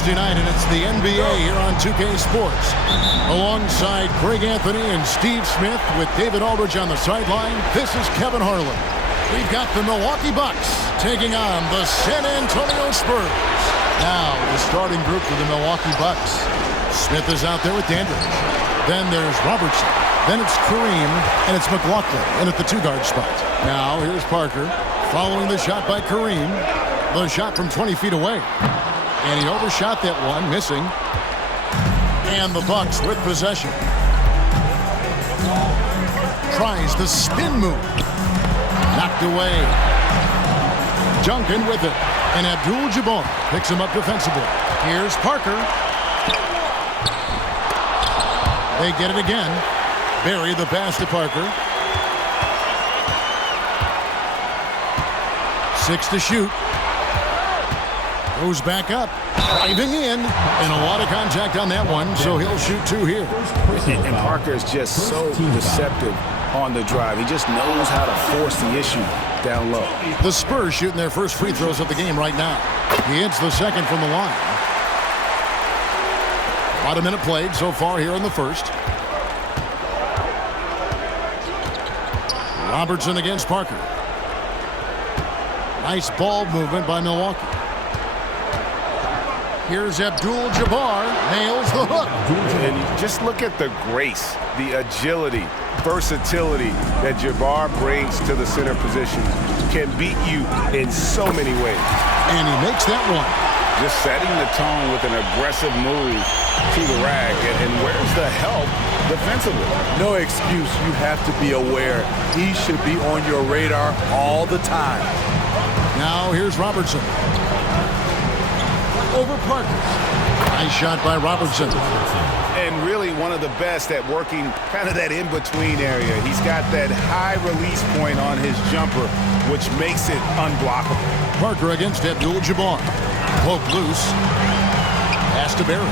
Thursday night, and it's the NBA here on 2K Sports. Alongside Greg Anthony and Steve Smith with David Aldridge on the sideline, this is Kevin Harlan. We've got the Milwaukee Bucks taking on the San Antonio Spurs. Now, the starting group for the Milwaukee Bucks. Smith is out there with Dandridge. Then there's Robertson. Then it's Kareem, and it's McLaughlin in at the two-guard spot. Now, here's Parker following the shot by Kareem. The shot from 20 feet away. And he overshot that one, missing. And the Bucks with possession. Tries the spin move. Knocked away. Duncan with it. And Abdul-Jabbar picks him up defensively. Here's Parker. They get it again. Barry the pass to Parker. 6 to shoot. Goes back up. Driving in. And a lot of contact on that one, so he'll shoot 2 here. And Parker is just so receptive on the drive. He just knows how to force the issue down low. The Spurs shooting their first free throws of the game right now. He hits the second from the line. About a minute played so far here in the first. Robertson against Parker. Nice ball movement by Milwaukee. Here's Abdul-Jabbar. Nails the hook. And just look at the grace, the agility, versatility that Jabbar brings to the center position. Can beat you in so many ways. And he makes that one. Just setting the tone with an aggressive move to the rack. And where's the help defensively? No excuse. You have to be aware. He should be on your radar all the time. Now here's Robertson. Over Parker. Nice shot by Robertson. And really one of the best at working kind of that in-between area. He's got that high release point on his jumper, which makes it unblockable. Parker against Abdul-Jabbar. Poke loose. Pass to Barry.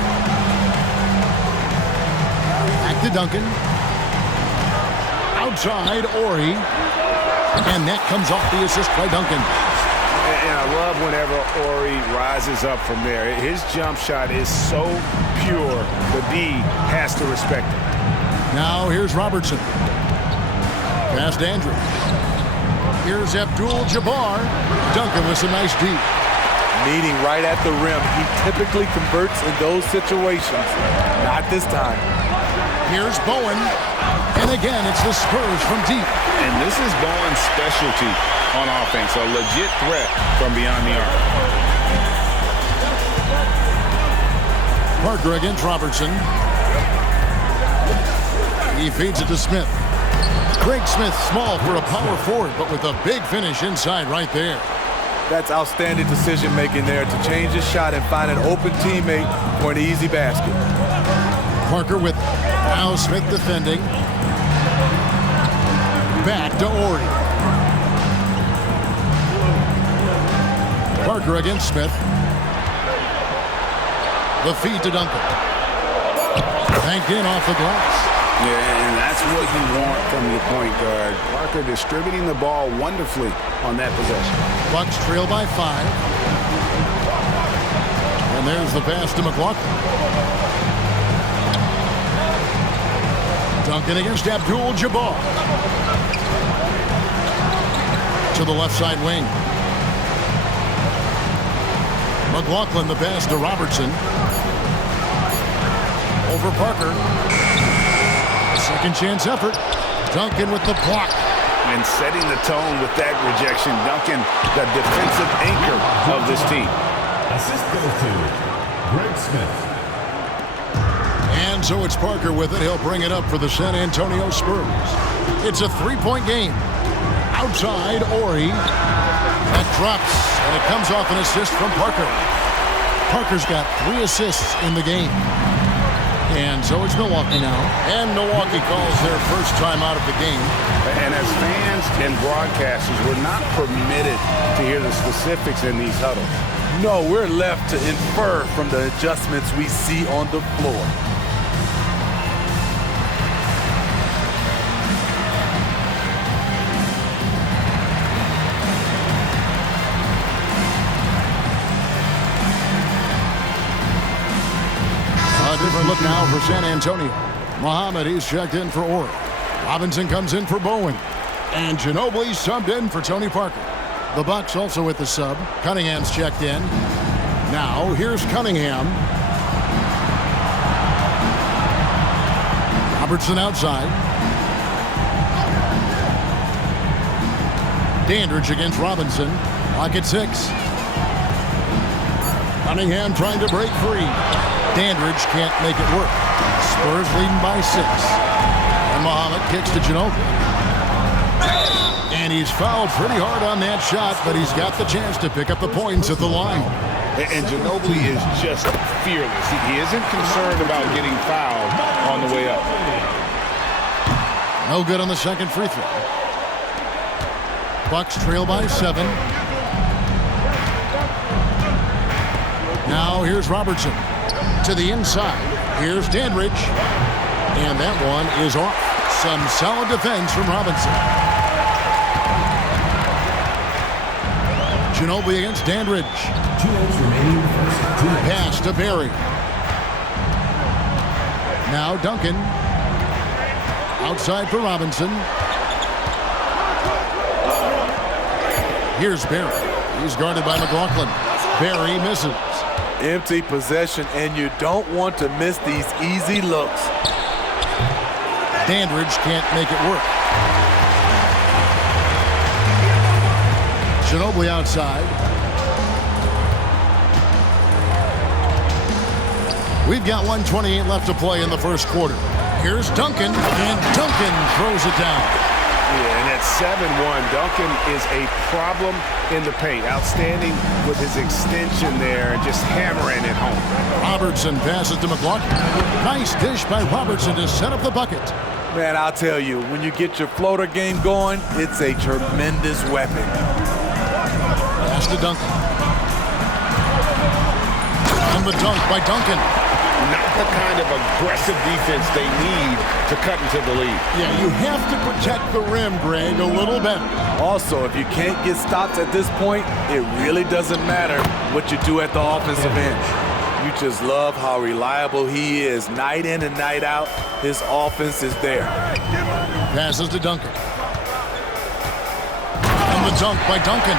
Back to Duncan. Outside, Ori. And that comes off the assist by Duncan. And I love whenever Ori rises up from there. His jump shot is so pure, the D has to respect it. Now here's Robertson. Pass to Andrew. Here's Abdul-Jabbar. Duncan with some nice D. Meeting right at the rim. He typically converts in those situations. Not this time. Here's Bowen. And again, it's the Spurs from deep. And this is Bowen's specialty on offense, a legit threat from beyond the arc. Parker against Robertson. He feeds it to Smith. Craig Smith, small for a power forward, but with a big finish inside right there. That's outstanding decision-making there to change his shot and find an open teammate for an easy basket. Parker with it. Now Smith defending. Back to Ori. Parker against Smith. The feed to Duncan. Banked in off the glass. Yeah, and that's what you want from your point guard. Parker distributing the ball wonderfully on that possession. Bucks trail by 5. And there's the pass to McLaughlin. Duncan against Abdul-Jabbar. To the left side wing. McLaughlin the pass to Robertson. Over Parker. Second chance effort. Duncan with the block. And setting the tone with that rejection. Duncan, the defensive anchor of this team. Assist goes to Greg Smith. And so it's Parker with it. He'll bring it up for the San Antonio Spurs. It's a three-point game. Outside, Ori. That drops, and it comes off an assist from Parker. Parker's got 3 assists in the game. And so it's Milwaukee now. And Milwaukee calls their first time out of the game. And as fans and broadcasters, we're not permitted to hear the specifics in these huddles. No, we're left to infer from the adjustments we see on the floor. San Antonio. Muhammad, he's checked in for Orr. Robinson comes in for Bowen. And Ginobili subbed in for Tony Parker. The Bucks also with the sub. Cunningham's checked in. Now, here's Cunningham. Robertson outside. Dandridge against Robinson. Clock at 6. Cunningham trying to break free. Dandridge can't make it work. Spurs leading by 6. And Muhammad kicks to Ginobili. And he's fouled pretty hard on that shot, but he's got the chance to pick up the points at the line. And Ginobili is just fearless. He isn't concerned about getting fouled on the way up. No good on the second free throw. Bucks trail by 7. Now here's Robertson to the inside. Here's Dandridge. And that one is off. Some solid defense from Robinson. Ginobili against Dandridge. 2 minutes remaining. Pass to Barry. Now Duncan. Outside for Robinson. Here's Barry. He's guarded by McLaughlin. Barry misses. Empty possession, and you don't want to miss these easy looks. Dandridge can't make it work. Ginobili outside. We've got 1:28 left to play in the first quarter. Here's Duncan, and Duncan throws it down. Yeah, and at 7-1, Duncan is a problem in the paint. Outstanding with his extension there and just hammering it home. Robertson passes to McLaughlin. Nice dish by Robertson to set up the bucket. Man, I'll tell you, when you get your floater game going, it's a tremendous weapon. Pass to Duncan. And the dunk by Duncan. Not the kind of aggressive defense they need to cut into the lead. Yeah, you have to protect the rim, Greg, a little better. Also, if you can't get stops at this point, it really doesn't matter what you do at the offensive end. You just love how reliable he is. Night in and night out, his offense is there. Passes to Duncan. And the dunk by Duncan.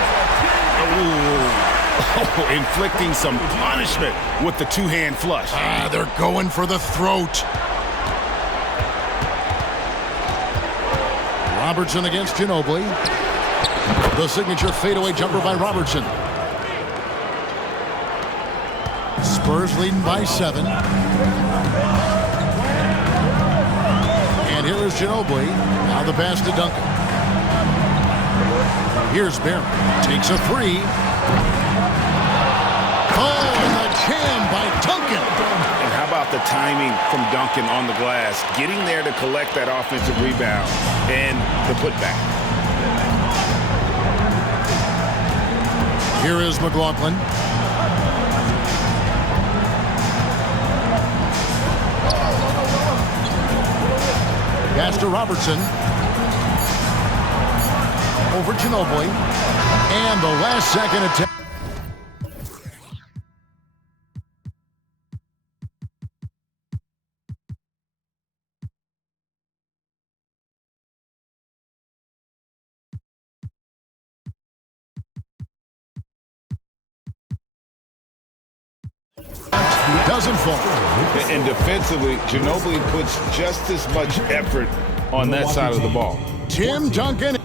Oh, inflicting some punishment with the two-hand flush. They're going for the throat. Robertson against Ginobili. The signature fadeaway jumper by Robertson. Spurs leading by 7. And here is Ginobili. Now the pass to Duncan. Here's Barry. Takes a 3. Oh, and the jam by Duncan. And how about the timing from Duncan on the glass? Getting there to collect that offensive rebound and the putback. Here is McLaughlin. Pass to Robertson. Over Ginobili. And the last second attempt. Doesn't fall. And defensively, Ginobili puts just as much effort on that side of the ball. Tim Duncan.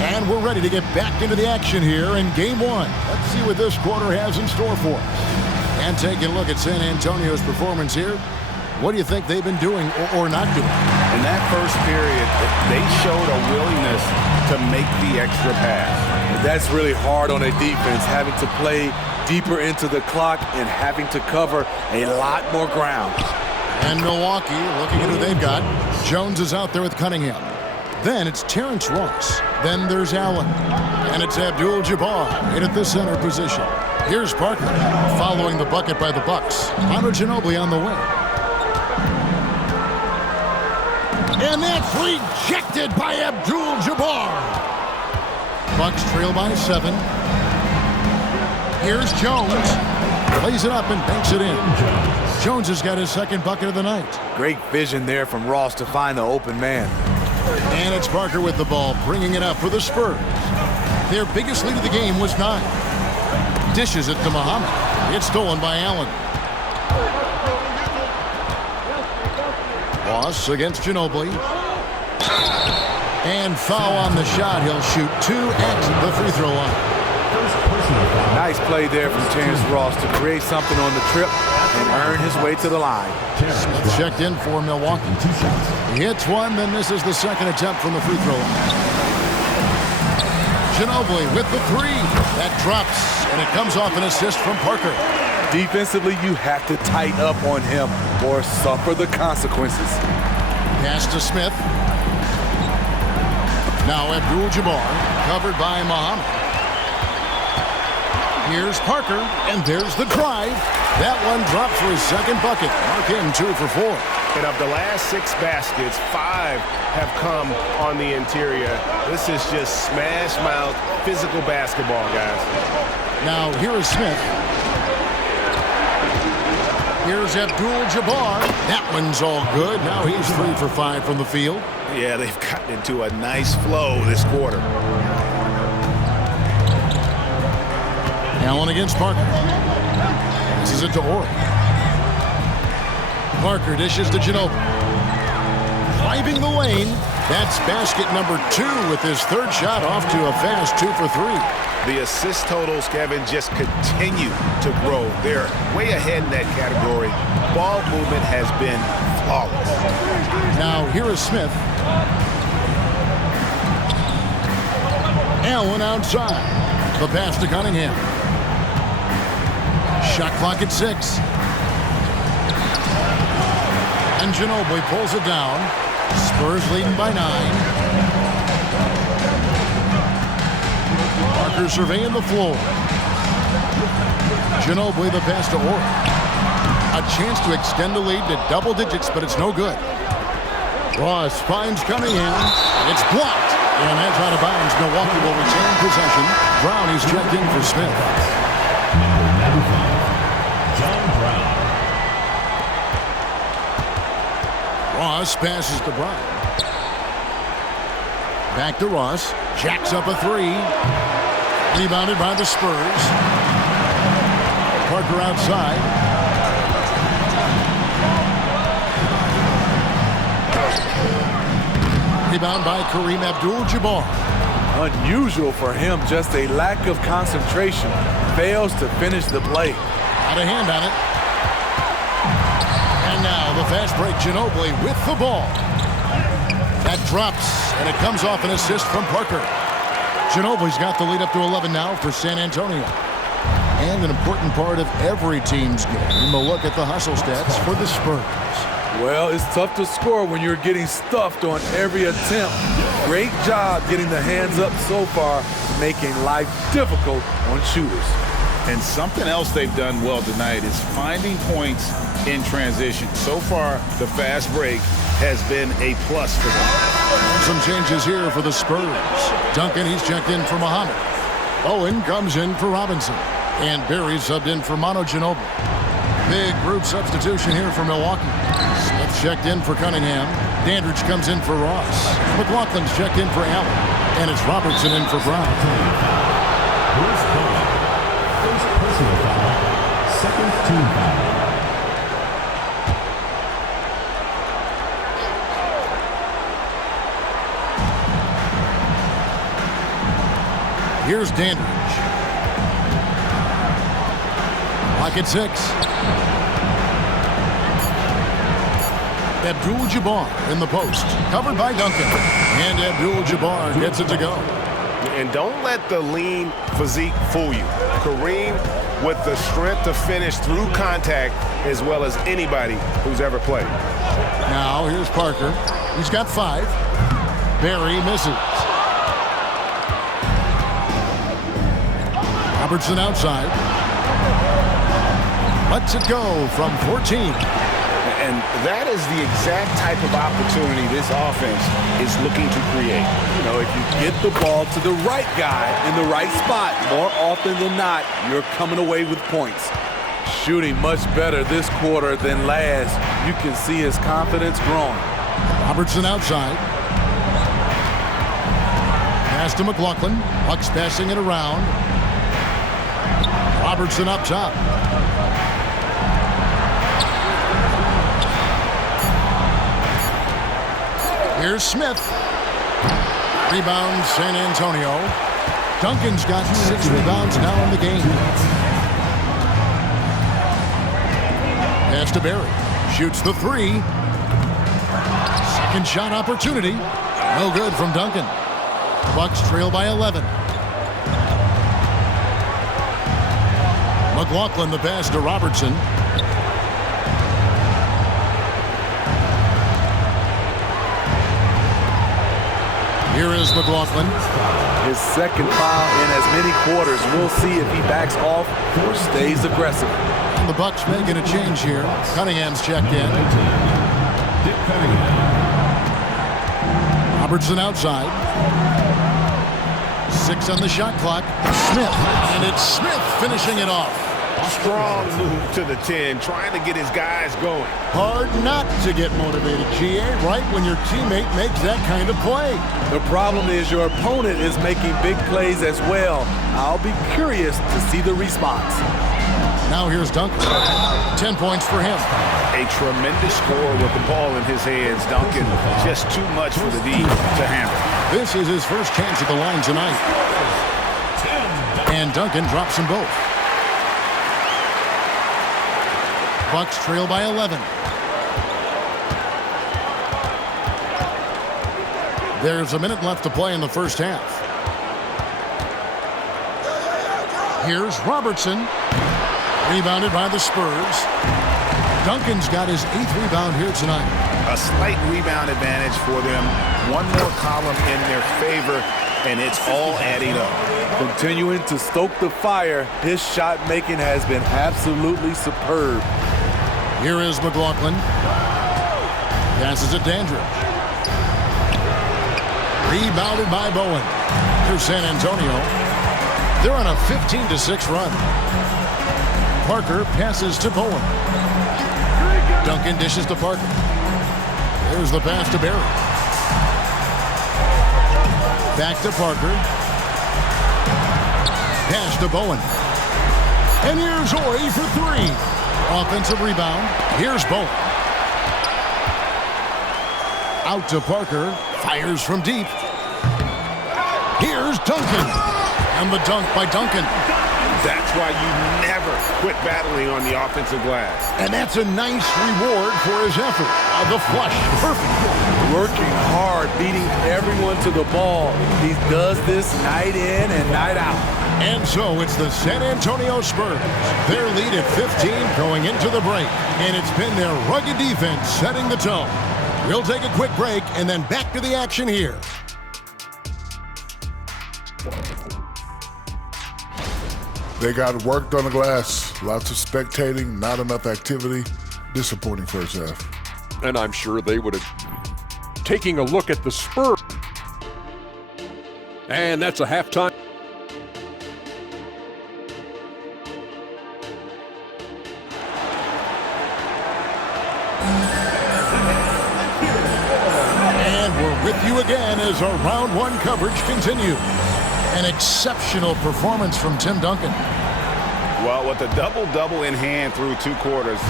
And we're ready to get back into the action here in Game 1. Let's see what this quarter has in store for us. And taking a look at San Antonio's performance here. What do you think they've been doing or not doing? In that first period, they showed a willingness to make the extra pass. That's really hard on a defense, having to play deeper into the clock and having to cover a lot more ground. And Milwaukee, looking at who they've got. Jones is out there with Cunningham. Then it's Terrence Ross. Then there's Allen. And it's Abdul-Jabbar in at the center position. Here's Parker, following the bucket by the Bucks. Manu Ginobili on the wing. And that's rejected by Abdul-Jabbar. Bucks trail by 7. Here's Jones. Lays it up and banks it in. Jones has got his second bucket of the night. Great vision there from Ross to find the open man. And it's Parker with the ball, bringing it up for the Spurs. Their biggest lead of the game was 9. Dishes it to Muhammad. It's stolen by Allen. Ross against Ginobili. And foul on the shot. He'll shoot 2 at the free throw line. Nice play there from Terrence Ross to create something on the trip and earn his way to the line. Smith checked in for Milwaukee. He hits one, then this is the second attempt from the free throw line. Ginobili with the 3. That drops, and it comes off an assist from Parker. Defensively, you have to tighten up on him or suffer the consequences. Pass to Smith. Now Abdul-Jabbar, covered by Muhammad. Here's Parker, and there's the drive. That one dropped for his second bucket. Mark him 2 for 4. And of the last 6 baskets, 5 have come on the interior. This is just smash mouth physical basketball, guys. Now here is Smith. Here's Abdul-Jabbar. That one's all good. Now he's 3 for 5 from the field. Yeah, they've gotten into a nice flow this quarter. Allen against Parker. This is it to Orr. Parker dishes to Ginobili. Driving the lane. That's basket number 2 with his third shot off to a fast 2 for 3. The assist totals, Kevin, just continue to grow. They're way ahead in that category. Ball movement has been flawless. Now here is Smith. Allen outside. The pass to Cunningham. Shot clock at 6. And Ginobili pulls it down. Spurs leading by 9. Parker surveying the floor. Ginobili the pass to Orr. A chance to extend the lead to double digits, but it's no good. Ross finds Cunningham. It's blocked. And that's out of bounds. Milwaukee will retain possession. Brown is checked in for Smith. Number 95, John Brown. Ross passes to Brown. Back to Ross. Jacks up a 3. Rebounded by the Spurs. Parker outside. Rebound by Kareem Abdul-Jabbar. Unusual for him, just a lack of concentration. Fails to finish the play. Out of hand on it. And now the fast break, Ginobili with the ball. That drops, and it comes off an assist from Parker. Ginobili's got the lead up to 11 now for San Antonio. And an important part of every team's game, a look at the hustle stats for the Spurs. Well, it's tough to score when you're getting stuffed on every attempt. Great job getting the hands up so far, making life difficult on shooters. And something else they've done well tonight is finding points in transition. So far, the fast break has been a plus for them. Some changes here for the Spurs. Duncan, he's checked in for Muhammad. Owen comes in for Robinson. And Barry subbed in for Manu Ginobili. Big group substitution here for Milwaukee. Smith checked in for Cunningham. Dandridge comes in for Ross. McLaughlin's checked in for Allen. And it's Robertson in for Brown. First personal foul, second team foul. Here's Dandridge. Clock at 6. Abdul-Jabbar in the post. Covered by Duncan. And Abdul-Jabbar gets it to go. And don't let the lean physique fool you. Kareem with the strength to finish through contact as well as anybody who's ever played. Now here's Parker. He's got 5. Barry misses. Robertson outside. Lets it go from 14. And that is the exact type of opportunity this offense is looking to create. You know, if you get the ball to the right guy in the right spot, more often than not, you're coming away with points. Shooting much better this quarter than last. You can see his confidence growing. Robertson outside. Pass to McLaughlin. Bucks passing it around. Robertson up top. Here's Smith. Rebound San Antonio. Duncan's got 6 rebounds now in the game. Pass to Barry. Shoots the 3. Second shot opportunity. No good from Duncan. Bucks trail by 11. McLaughlin the pass to Robertson. Here is McLaughlin. His second foul in as many quarters. We'll see if he backs off or stays aggressive. And the Bucks making a change here. Cunningham's checked in. Robertson outside. 6 on the shot clock. Smith. And it's Smith finishing it off. Strong move to the 10, trying to get his guys going. Hard not to get motivated, GA, right when your teammate makes that kind of play. The problem is your opponent is making big plays as well. I'll be curious to see the response. Now here's Duncan. 10 points for him. A tremendous score with the ball in his hands. Duncan, just too much for the D to handle. This is his first chance at the line tonight. And Duncan drops them both. Bucks trail by 11. There's a minute left to play in the first half. Here's Robertson. Rebounded by the Spurs. Duncan's got his 8th rebound here tonight. A slight rebound advantage for them. One more column in their favor, and it's all adding up. Continuing to stoke the fire, his shot making has been absolutely superb. Here is McLaughlin. Passes it Dandridge. Rebounded by Bowen. Here's San Antonio. They're on a 15-6 run. Parker passes to Bowen. Duncan dishes to Parker. There's the pass to Barry. Back to Parker. Pass to Bowen. And here's Ori for 3. Offensive rebound. Here's Bowen. Out to Parker. Fires from deep. Here's Duncan. And the dunk by Duncan. That's why you never quit battling on the offensive glass. And that's a nice reward for his effort. The flush. Perfect. Working hard, beating everyone to the ball. He does this night in and night out. And so it's the San Antonio Spurs. Their lead at 15 going into the break. And it's been their rugged defense setting the tone. We'll take a quick break and then back to the action here. They got worked on the glass. Lots of spectating, not enough activity. Disappointing first half. And I'm sure they would have taken a look at the Spurs. And that's a halftime. And we're with you again as our round 1 coverage continues. An exceptional performance from Tim Duncan. Well, with a double-double in hand through 2 quarters,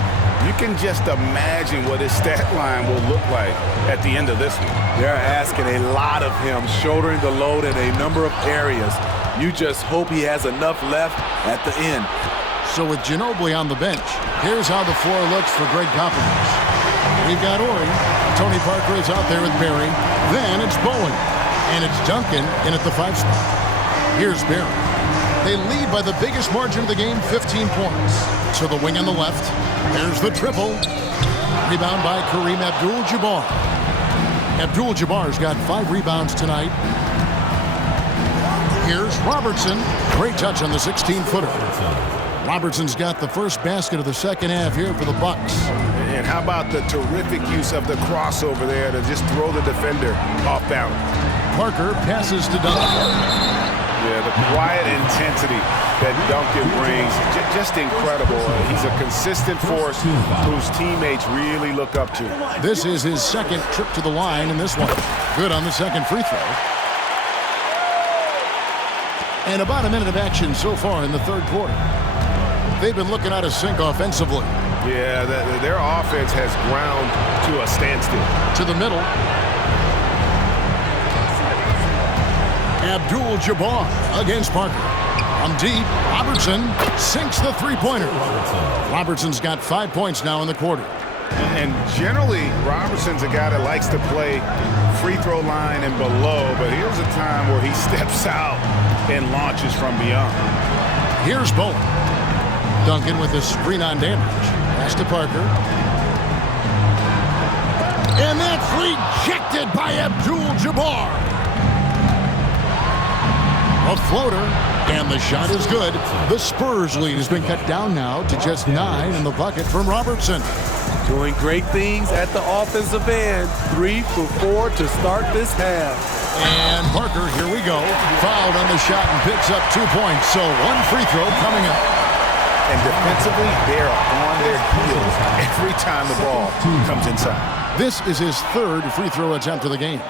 you can just imagine what his stat line will look like at the end of this one. They're asking a lot of him, shouldering the load in a number of areas. You just hope he has enough left at the end. So with Ginobili on the bench, here's how the floor looks for Greg Popovich. We've got Ori. Tony Parker is out there with Barry. Then it's Bowen. And it's Duncan in at the 5 spot. Here's Barry. They lead by the biggest margin of the game, 15 points. To the wing on the left. There's the triple. Rebound by Kareem Abdul-Jabbar. Abdul-Jabbar's got 5 rebounds tonight. Here's Robertson. Great touch on the 16-footer. Robertson's got the first basket of the second half here for the Bucks. And how about the terrific use of the crossover there to just throw the defender off balance? Parker passes to Duncan. Yeah, the quiet intensity that Duncan brings, just incredible. He's a consistent force whose teammates really look up to. This is his second trip to the line in this one. Good on the second free throw. And about a minute of action so far in the third quarter. They've been looking out of sync offensively. Yeah, their offense has ground to a standstill. To the middle. Abdul-Jabbar against Parker. On deep, Robertson sinks the three-pointer. Robertson's got 5 points now in the quarter. And generally, Robertson's a guy that likes to play free throw line and below, but here's a time where he steps out and launches from beyond. Here's Bowen. Duncan with a screen on damage. Pass to Parker. And that's rejected by Abdul-Jabbar. A floater, and the shot is good. The Spurs lead has been cut down now to just 9 in the bucket from Robertson. Doing great things at the offensive end. 3 for 4 to start this half. And Parker, here we go, fouled on the shot and picks up 2 points. So one free throw coming up. And defensively, they're on their heels every time the ball comes inside. This is his third free throw attempt of the game.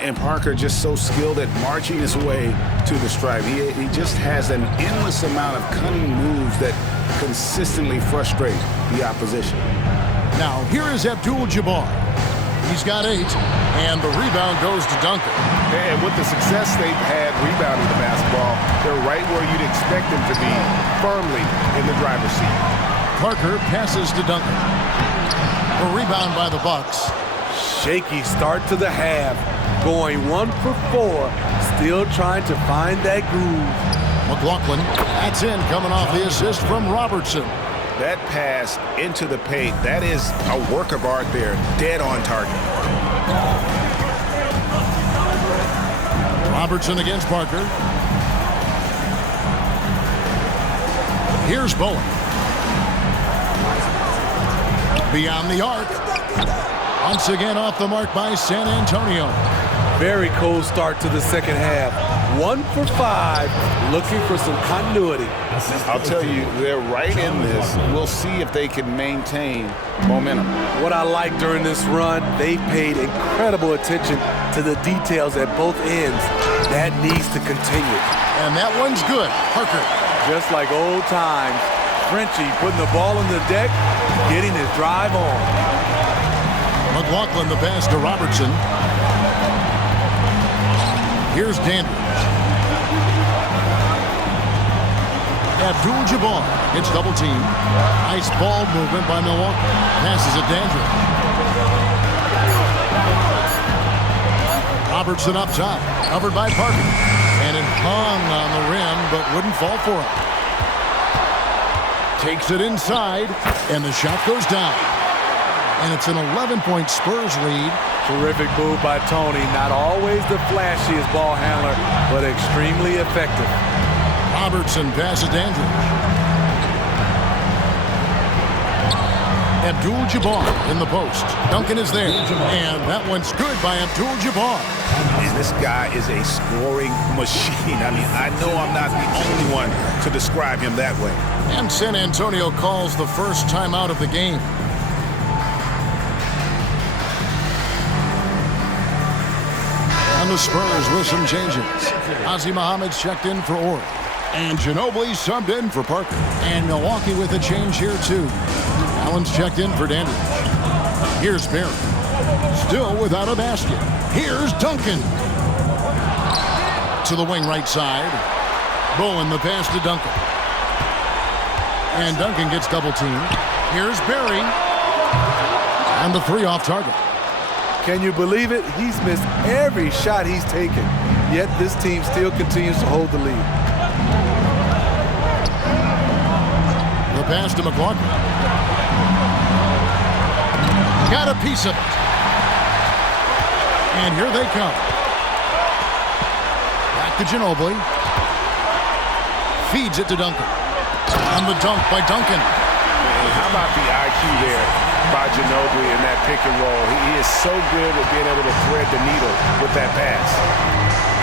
And Parker just so skilled at marching his way to the stripe. He just has an endless amount of cunning moves that consistently frustrate the opposition. Now, here is Abdul-Jabbar. He's got 8, and the rebound goes to Duncan. And with the success they've had rebounding the basketball, they're right where you'd expect them to be, firmly in the driver's seat. Parker passes to Duncan. A rebound by the Bucks. Shaky start to the half. Going 1 for 4. Still trying to find that groove. McLaughlin, that's in, coming off the assist from Robertson. That pass into the paint, that is a work of art there, dead on target. Robertson against Parker. Here's Bowen. Beyond the arc. Once again off the mark by San Antonio. Very cold start to the second half. 1 for 5, looking for some continuity. I'll tell you, they're right in this. We'll see if they can maintain momentum. What I like during this run, they paid incredible attention to the details at both ends. That needs to continue. And that one's good. Parker. Just like old times, Frenchie putting the ball on the deck, getting his drive on. McLaughlin the pass to Robertson. Here's Dandridge. Abdul-Jabbar gets double teamed. Nice ball movement by Milwaukee. Passes it Dandridge. Robertson up top, covered by Parker. And it hung on the rim, but wouldn't fall for him. Takes it inside, and the shot goes down. And it's an 11-point Spurs lead. Terrific move by Tony. Not always the flashiest ball handler, but extremely effective. Robertson passes Dandridge. Abdul-Jabbar in the post. Duncan is there. And that one's good by Abdul-Jabbar. And this guy is a scoring machine. I mean, I know I'm not the only one to describe him that way. And San Antonio calls the first timeout of the game. And the Spurs with some changes. Ozzie Muhammad's checked in for Orr. And Ginobili subbed in for Parker. And Milwaukee with a change here, too. Allen's checked in for Dandridge. Here's Barry. Still without a basket. Here's Duncan. To the wing right side. Bowen the pass to Duncan. And Duncan gets double teamed. Here's Barry. And the 3 off target. Can you believe it? He's missed every shot he's taken. Yet this team still continues to hold the lead. The pass to McLaughlin. Got a piece of it. And here they come. Back to Ginobili. Feeds it to Duncan. On the dunk by Duncan. And how about the IQ there by Ginobili in that pick and roll? He is so good at being able to thread the needle with that pass.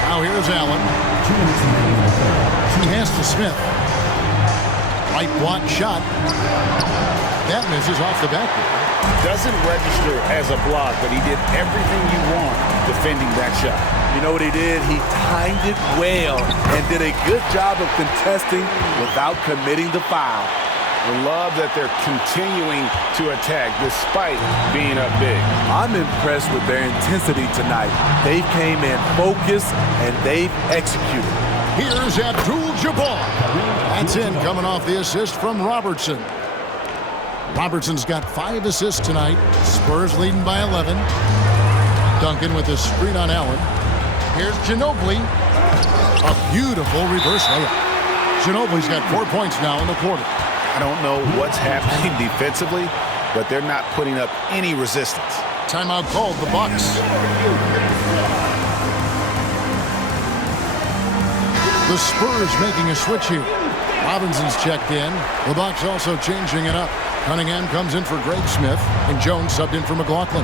Now here's Allen. He has to Smith. Right block shot. That misses off the backboard. Doesn't register as a block, but he did everything you want defending that shot. You know what he did? He timed it well and did a good job of contesting without committing the foul. I love that they're continuing to attack despite being up big. I'm impressed with their intensity tonight. They came in focused and they've executed. Here's Abdul-Jabbar. That's in, coming off the assist from Robertson. Robertson's got 5 assists tonight. Spurs leading by 11. Duncan with a screen on Allen. Here's Ginobili. A beautiful reverse layup. Ginobili's got 4 points now in the quarter. I don't know what's happening defensively, but they're not putting up any resistance. Timeout called, the Bucks. The Spurs making a switch here. Robinson's checked in. The Bucks also changing it up. Cunningham comes in for Greg Smith, and Jones subbed in for McLaughlin.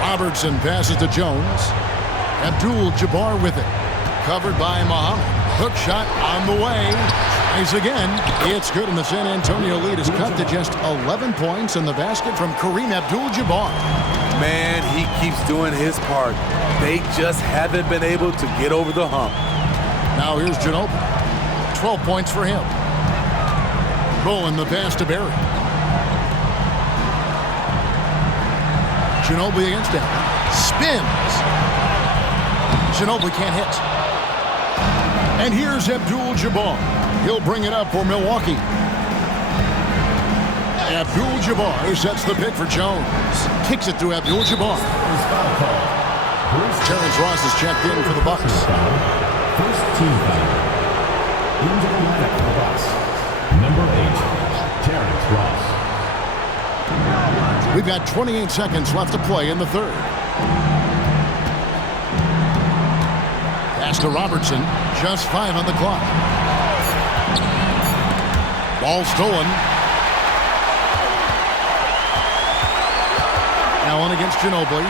Robertson passes to Jones. Abdul-Jabbar with it. Covered by Muhammad. Hook shot on the way. Tries again. It's good, and the San Antonio lead is cut to just 11 points in the basket from Kareem Abdul-Jabbar. Man, he keeps doing his part. They just haven't been able to get over the hump. Now here's Ginobili. 12 points for him. Rolling the pass to Barry. Ginobili against him. Spins. Ginobili can't hit. And here's Abdul-Jabbar. He'll bring it up for Milwaukee. Abdul-Jabbar sets the pick for Jones. Kicks it to Abdul-Jabbar. Terrence Ross is checked in for the Bucks. First team foul. Into the lineup for the Bucks. Number 8, Terrence Ross. We've got 28 seconds left to play in the third. Pass to Robertson. Just 5 on the clock. Ball stolen. Allen against Ginobili.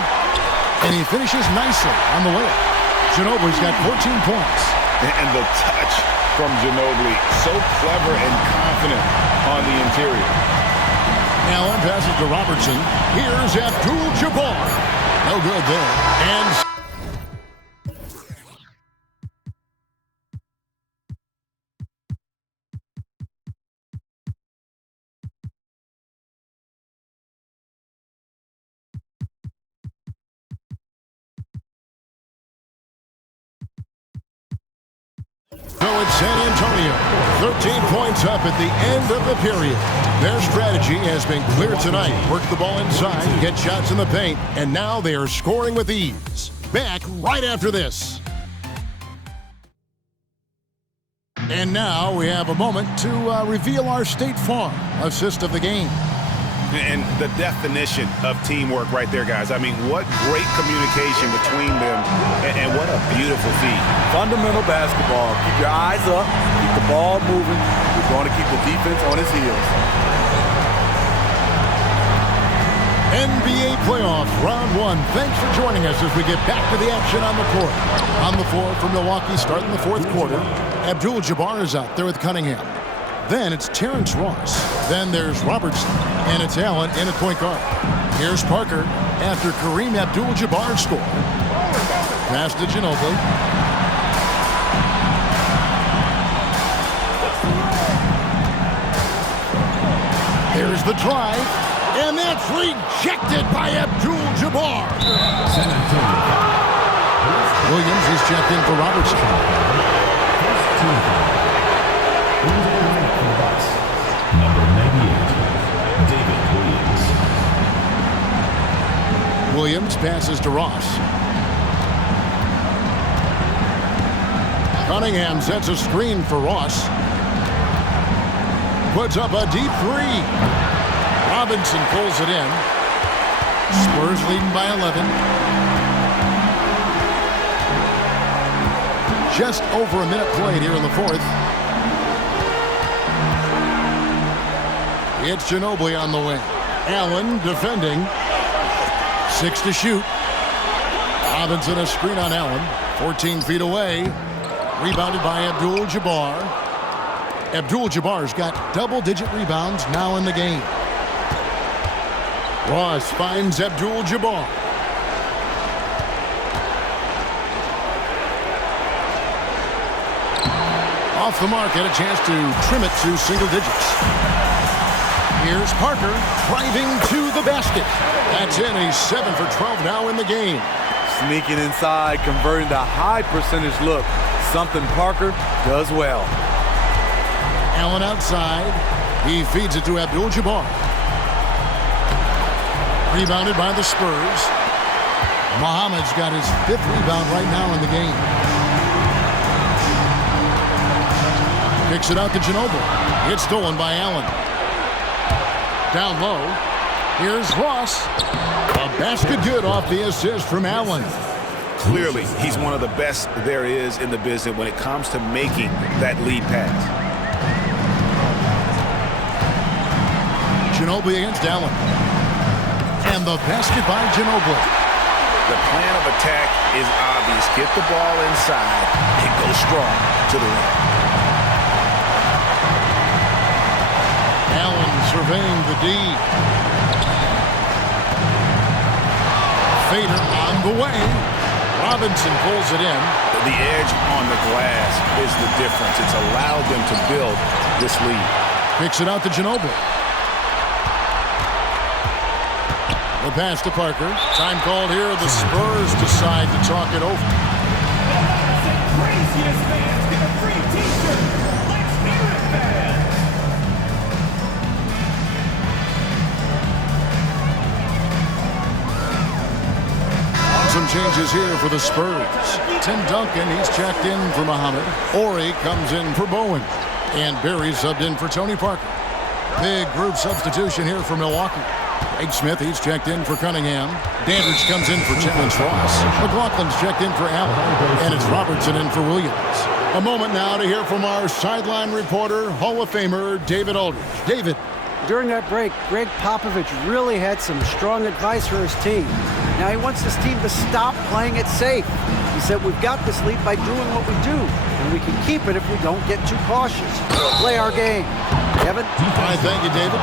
And he finishes nicely on the layup. Ginobili's got 14 points. And the touch from Ginobili, so clever and confident on the interior. Allen passes to Robertson. Here's Abdul-Jabbar. No good there. And so it's San Antonio, 13 points up at the end of the period. Their strategy has been clear tonight. Work the ball inside, get shots in the paint, and now they are scoring with ease. Back right after this. And now we have a moment to reveal our State Farm assist of the game. And the definition of teamwork right there, guys. I mean, what great communication between them, and what a beautiful feat. Fundamental basketball. Keep your eyes up, keep the ball moving. You're going to keep the defense on his heels. NBA playoff round 1. Thanks for joining us as we get back to the action on the court. On the floor for Milwaukee starting the fourth quarter. Abdul-Jabbar is out there with Cunningham. Then it's Terrence Ross. Then there's Robertson. And it's Allen in at point guard. Here's Parker after Kareem Abdul-Jabbar scored. Pass to Ginobili. Here's the drive. And that's rejected by Abdul-Jabbar. Williams is checked in for Robertson. First team foul. Into the lineup for the Bucks. Number 98, David Williams. Williams passes to Ross. Cunningham sets a screen for Ross. Puts up a deep 3. Robinson pulls it in. Spurs leading by 11. Just over a minute played here in the fourth. It's Ginobili on the wing. Allen defending. 6 to shoot. Robinson a screen on Allen. 14 feet away. Rebounded by Abdul-Jabbar. Abdul-Jabbar's got double-digit rebounds now in the game. Ross finds Abdul-Jabbar. Off the mark, had a chance to trim it to single digits. Here's Parker driving to the basket. That's in. He's 7 for 12 now in the game. Sneaking inside, converting the high percentage look. Something Parker does well. Allen outside. He feeds it to Abdul-Jabbar. Rebounded by the Spurs. Muhammad's got his 5th rebound right now in the game. Kicks it out to Ginobili. It's stolen by Allen. Down low. Here's Ross. A basket good off the assist from Allen. Clearly, he's one of the best there is in the business when it comes to making that lead pass. Ginobili against Allen. And the basket by Ginobili. The plan of attack is obvious. Get the ball inside and go strong to the rim. Allen surveying the D. Fader on the way. Robinson pulls it in. The edge on the glass is the difference. It's allowed them to build this lead. Kicks it out to Ginobili. The pass to Parker. Time called here. The Spurs decide to talk it over. Craziest fans get a free t-shirt. Let's hear it, fans. Some changes here for the Spurs. Tim Duncan, he's checked in for Muhammad. Ori comes in for Bowen. And Barry subbed in for Tony Parker. Big group substitution here for Milwaukee. Craig Smith, he's checked in for Cunningham. Dandridge comes in for Challenge Ross. McLaughlin's checked in for Allen. And it's Robertson in for Williams. A moment now to hear from our sideline reporter, Hall of Famer David Aldridge. David. During that break, Greg Popovich really had some strong advice for his team. Now he wants his team to stop playing it safe. He said, we've got this lead by doing what we do, and we can keep it if we don't get too cautious. Play our game. Kevin? All right, thank you, David.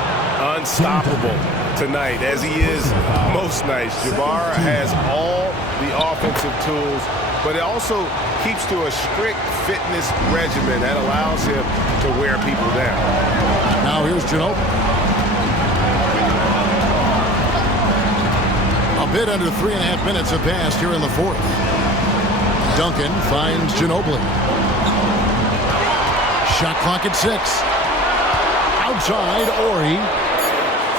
Unstoppable tonight, as he is most nights. Jabbar has all the offensive tools, but it also keeps to a strict fitness regimen that allows him to wear people down. Now here's Ginobili. A bit under 3.5 minutes have passed here in the fourth. Duncan finds Ginobili. Shot clock at 6. Outside, Ori.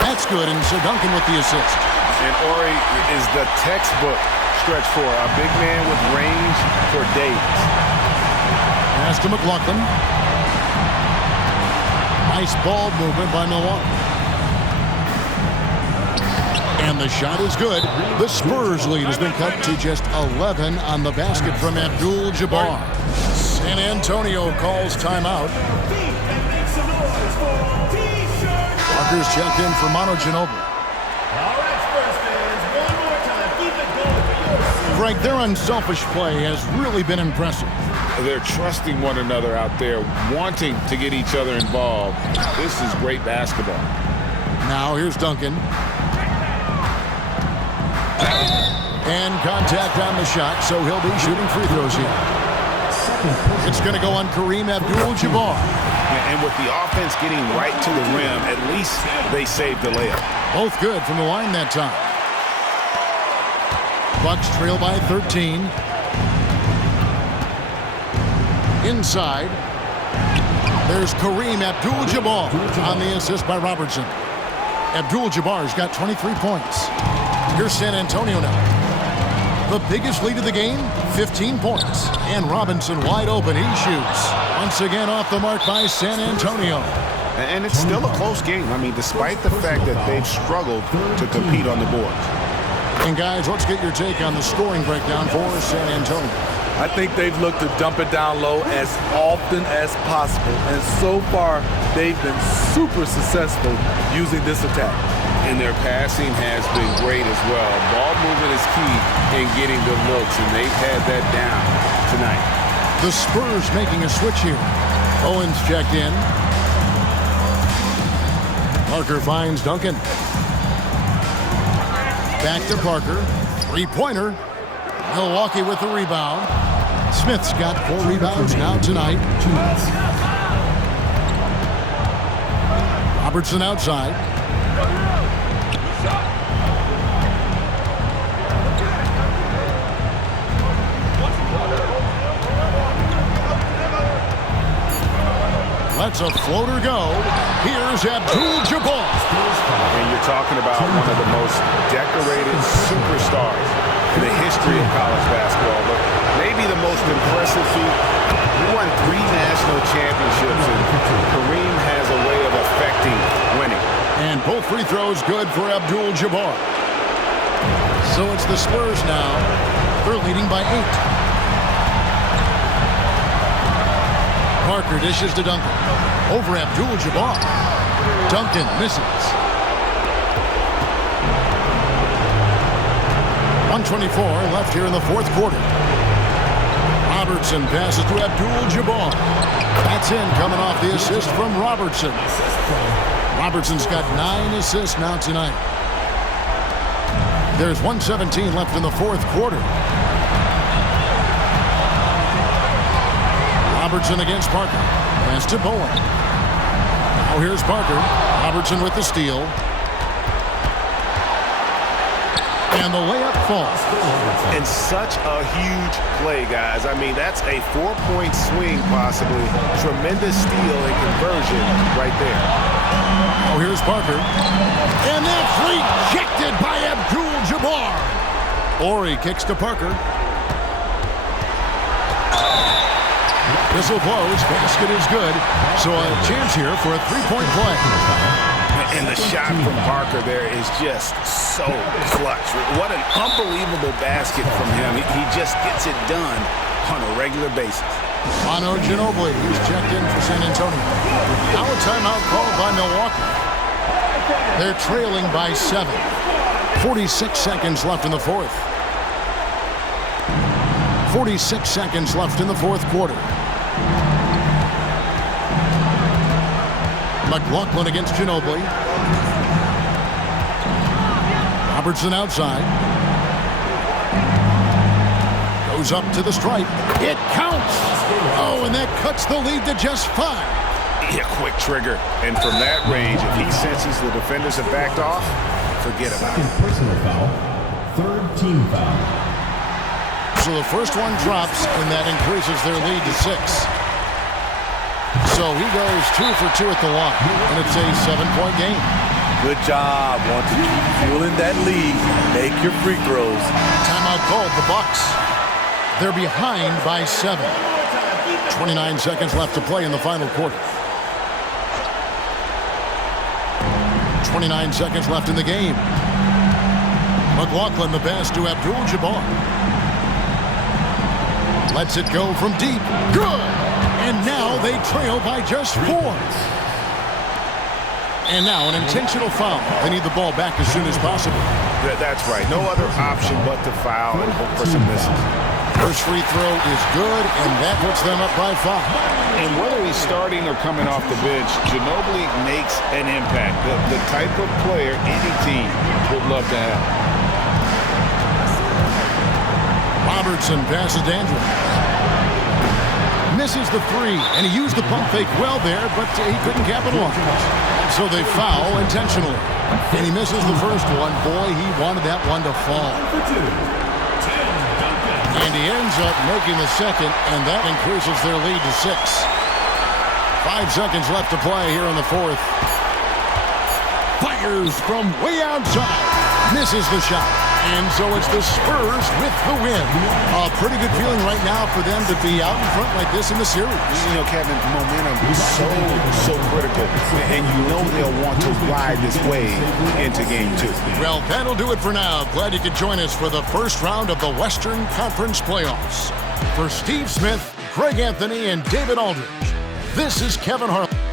That's good, and so Duncan with the assist. And Ori is the textbook stretch four, a big man with range for days. Pass to McLaughlin. Nice ball movement by Milwaukee. And the shot is good. The Spurs lead has been cut to just 11 on the basket from Abdul-Jabbar. San Antonio calls timeout. Walker's checked in for Manu Ginobili. All right, Spurs fans, one more time. Keep it going for your Greg, their unselfish play has really been impressive. They're trusting one another out there, wanting to get each other involved. This is great basketball. Now here's Duncan. And contact on the shot, so he'll be shooting free throws here. It's going to go on Kareem Abdul-Jabbar. And with the offense getting right to the rim, at least they saved the layup. Both good from the line that time. Bucks trail by 13. Inside. There's Kareem Abdul-Jabbar on the assist by Robertson. Abdul-Jabbar's got 23 points. Here's San Antonio now. The biggest lead of the game, 15 points. And Robinson wide open. He shoots. Once again off the mark by San Antonio. And it's still a close game. I mean, despite the fact that they've struggled to compete on the boards. And guys, let's get your take on the scoring breakdown for San Antonio. I think they've looked to dump it down low as often as possible, and so far they've been super successful using this attack. And their passing has been great as well. Ball movement is key in getting good looks, and they've had that down tonight. The Spurs making a switch here. Owens checked in. Parker finds Duncan. Back to Parker. Three-pointer. Milwaukee with the rebound. Smith's got 4 rebounds now tonight. Robertson outside. Lets a floater go. Here's Abdul-Jabbar. And you're talking about one of the most decorated superstars in the history of college basketball. But maybe the most impressive feat, he won 3 national championships, and Kareem has a way of affecting winning. And both free throws good for Abdul-Jabbar. So it's the Spurs now. They're leading by 8. Parker dishes to Duncan. Over Abdul-Jabbar. Duncan misses. 1:24 left here in the fourth quarter. Robertson passes to Abdul-Jabbar. That's in, coming off the assist from Robertson. Robertson's got 9 assists now tonight. There's 1:17 left in the fourth quarter. Robertson against Parker. Pass to Bowen. Now here's Parker. Robertson with the steal. And the layup falls. And such a huge play, guys. I mean, that's a 4-point swing possibly. Tremendous steal and conversion right there. Oh, here's Parker. And that's rejected by Abdul-Jabbar. Ori kicks to Parker. Whistle blows. Basket is good. So a chance here for a 3-point play. And the shot from Parker there is just so clutch. What an unbelievable basket from him. He just gets it done on a regular basis. Manu Ginobili, he's checked in for San Antonio. Now a timeout called by Milwaukee. They're trailing by 7. 46 seconds left in the fourth. 46 seconds left in the fourth quarter. McLaughlin against Ginobili. Robertson outside. Goes up to the stripe. It counts. Oh, and that cuts the lead to just 5. Yeah, quick trigger. And from that range, if he senses the defenders have backed off, forget about it. Personal foul. Third team foul. So the first one drops, and that increases their lead to 6. So he goes 2 for 2 at the line, and it's a 7-point game. Good job. Want to keep fueling that lead. Make your free throws. Timeout called, the Bucks. They're behind by 7. 29 seconds left to play in the final quarter. 29 seconds left in the game. McLaughlin the pass to Abdul-Jabbar. Lets it go from deep. Good! And now they trail by just 4. And now an intentional foul. They need the ball back as soon as possible. That's right. No other option but to foul and hope for some misses. First free throw is good, and that puts them up by 5. And whether he's starting or coming off the bench, Ginobili makes an impact. The type of player any team would love to have. Robertson passes to Andrew. Misses the 3, and he used the pump fake well there, but he couldn't capitalize. So they foul intentionally. And he misses the first one. Boy, he wanted that one to fall. And he ends up making the second, and that increases their lead to 6. 5 seconds left to play here in the fourth. Fires from way outside. Misses the shot. And so it's the Spurs with the win. A pretty good feeling right now for them to be out in front like this in the series. You know, Kevin, momentum is so critical. And you know they'll want to ride this wave into game 2. Well, that'll do it for now. Glad you could join us for the first round of the Western Conference playoffs. For Steve Smith, Greg Anthony, and David Aldridge, this is Kevin Harlan.